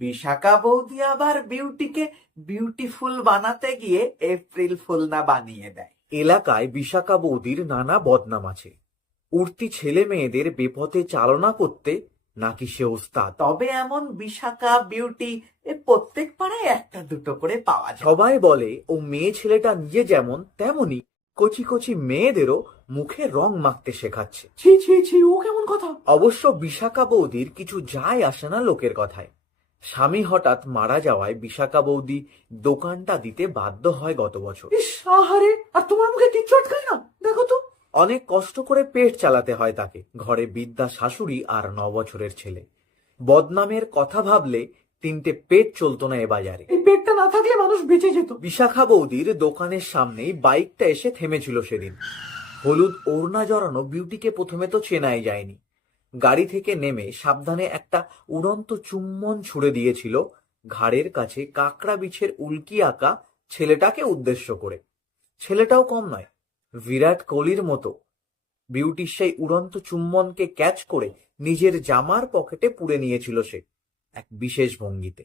বিশাখা বৌদি আবার বিউটিকে বিউটিফুল বানাতে গিয়ে এপ্রিল ফুল না বানিয়ে দেয়। এলাকায় বিশাখা বৌদির নানা বদনাম আছে। উঠতি ছেলে মেয়েদের বেপথে চালনা করতে নাকি সে ওস্তাদ। তবে এমন বিশাখা বিউটি প্রত্যেক পাড়ায় একটা দুটো করে পাওয়া যায়। সবাই বলে ও মেয়ে ছেলেটা নিজে যেমন তেমনি কচি কচি মেয়েদেরও মুখে রং মাখতে শেখাচ্ছে। ছি ছি ছি, ও কেমন কথা! অবশ্য বিশাখা বৌদির কিছু যায় আসে না লোকের কথায়। স্বামী হঠাৎ মারা যাওয়ায় বিশাখা বৌদি দোকানটা দিতে বাধ্য হয় গত বছর। ইস, আহারে, আর তোমার মুখে কিচ্ছু আটকায় না, দেখো তো। অনেক কষ্ট করে পেট চালাতে হয় তাকে। ঘরে বৃদ্ধা শাশুড়ি আর 9 বছরের ছেলে। বদনামের কথা ভাবলে তিনটে পেট চলতো না এ বাজারে। এই পেটটা না থাকলে মানুষ বেঁচে যেত। বিশাখা বৌদির দোকানের সামনেই বাইকটা এসে থেমেছিল সেদিন। হলুদ ওড়না জড়ানো বিউটিকে প্রথমে তো চেনাই যায়নি। গাড়ি থেকে নেমে সাবধানে একটা উড়ন্ত চুম্বন ছুড়ে দিয়েছিল ঘাড়ের কাছে কাকড়া বিছের উল্কি আঁকা ছেলেটাকে উদ্দেশ্য করে। ছেলেটাও কম নয়, বিরাট কোহলির মতো। বিউটির সেই উড়ন্ত চুম্বনকে ক্যাচ করে নিজের জামার পকেটে পুরে নিয়েছিল সে এক বিশেষ ভঙ্গিতে।